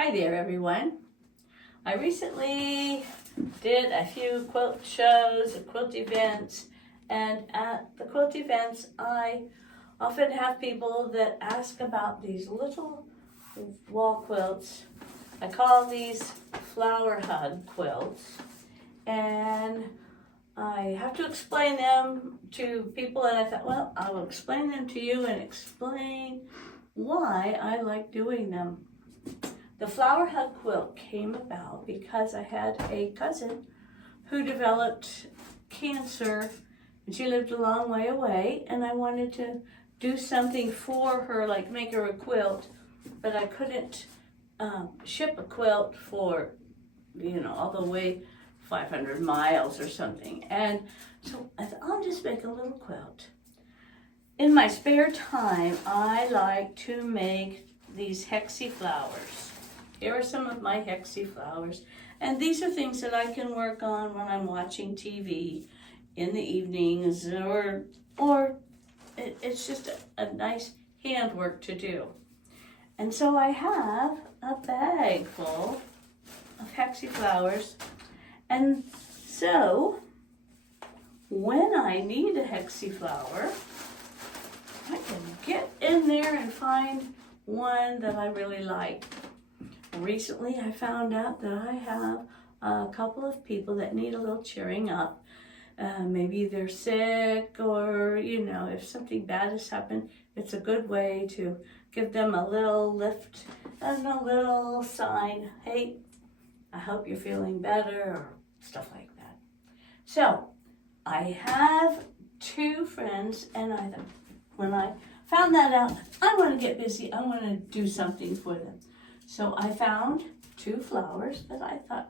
Hi there, everyone. I recently did a few quilt shows, quilt events, and at the quilt events, I often have people that ask about these little wall quilts. I call these flower hug quilts, and I have to explain them to people, and I thought, well, I will explain them to you and explain why I like doing them. The flower hug quilt came about because I had a cousin who developed cancer, and she lived a long way away, and I wanted to do something for her, like make her a quilt, but I couldn't ship a quilt for, all the way 500 miles or something. And so I thought, I'll just make a little quilt. In my spare time, I like to make these hexie flowers. Here are some of my hexie flowers. And these are things that I can work on when I'm watching TV in the evenings, or it's just a nice handwork to do. And so I have a bag full of hexie flowers. And so when I need a hexie flower, I can get in there and find one that I really like. Recently, I found out that I have a couple of people that need a little cheering up. Maybe they're sick, or, if something bad has happened, it's a good way to give them a little lift and a little sign. Hey, I hope you're feeling better, or stuff like that. So, I have two friends, and when I found that out, I want to get busy. I want to do something for them. So I found two flowers that I thought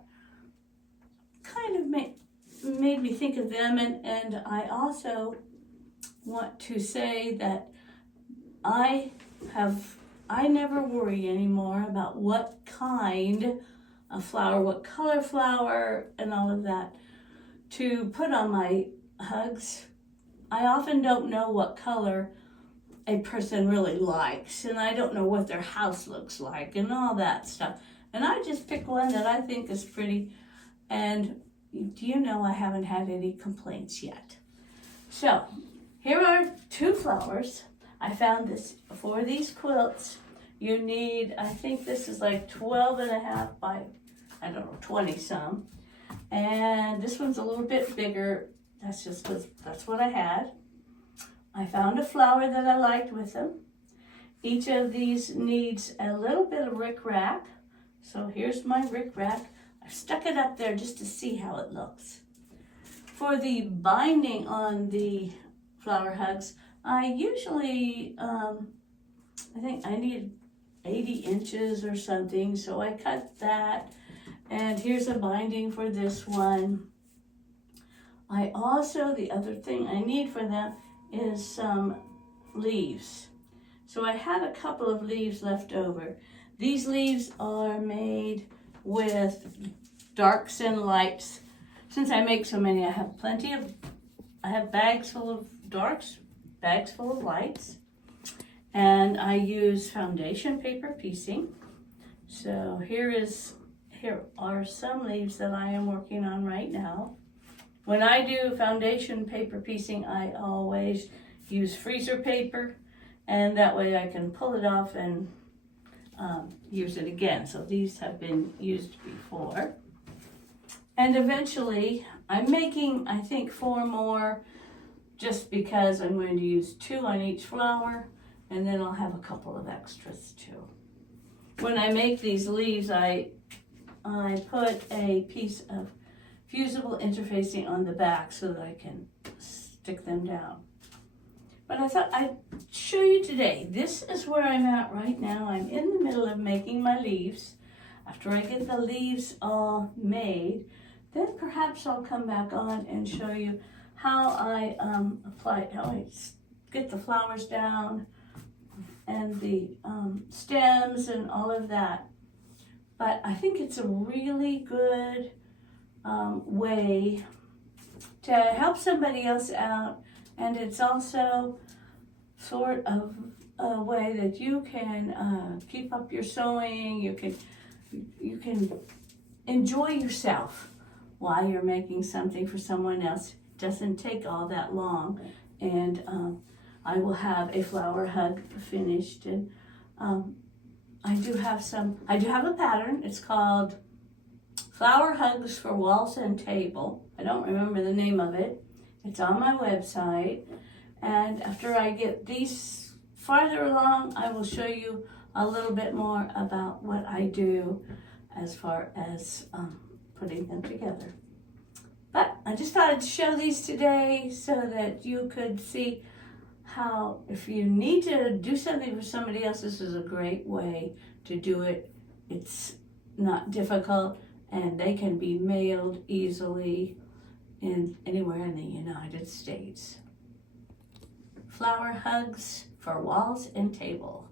kind of made me think of them. And I also want to say that I never worry anymore about what kind of flower, what color flower, and all of that to put on my hugs. I often don't know what color a person really likes, and I don't know what their house looks like and all that stuff. And I just pick one that I think is pretty, and do you know I haven't had any complaints yet. So here are two flowers. I found this for these quilts. You need, I think this is like 12.5 by, 20 some. And this one's a little bit bigger. That's what I had. I found a flower that I liked with them. Each of these needs a little bit of rickrack. So here's my rickrack. I stuck it up there just to see how it looks. For the binding on the flower hugs, I usually, I think I need 80 inches or something. So I cut that. And here's a binding for this one. The other thing I need for them is some leaves. So I had a couple of leaves left over. These leaves are made with darks and lights. Since I make so many, I have bags full of darks, bags full of lights, and I use foundation paper piecing. So here are some leaves that I am working on right now. When I do foundation paper piecing, I always use freezer paper, and that way I can pull it off and use it again. So these have been used before. And eventually, I'm making, I think, 4 more, just because I'm going to use 2 on each flower, and then I'll have a couple of extras too. When I make these leaves, I put a piece of fusible interfacing on the back so that I can stick them down. But I thought I'd show you today. This is where I'm at right now. I'm in the middle of making my leaves. After I get the leaves all made, then perhaps I'll come back on and show you how I get the flowers down and the stems and all of that. But I think it's a really good way to help somebody else out, and it's also sort of a way that you can keep up your sewing. You can you can enjoy yourself while you're making something for someone else. It doesn't take all that long. And I will have a flower hug finished. And I do have a pattern. It's called Flower Hugs for Walls and Table. I don't remember the name of it. It's on my website. And after I get these farther along, I will show you a little bit more about what I do as far as putting them together. But I just thought I'd show these today so that you could see how, if you need to do something for somebody else, this is a great way to do it. It's not difficult, and they can be mailed easily anywhere in the United States. Flower Hugs for Walls and Table.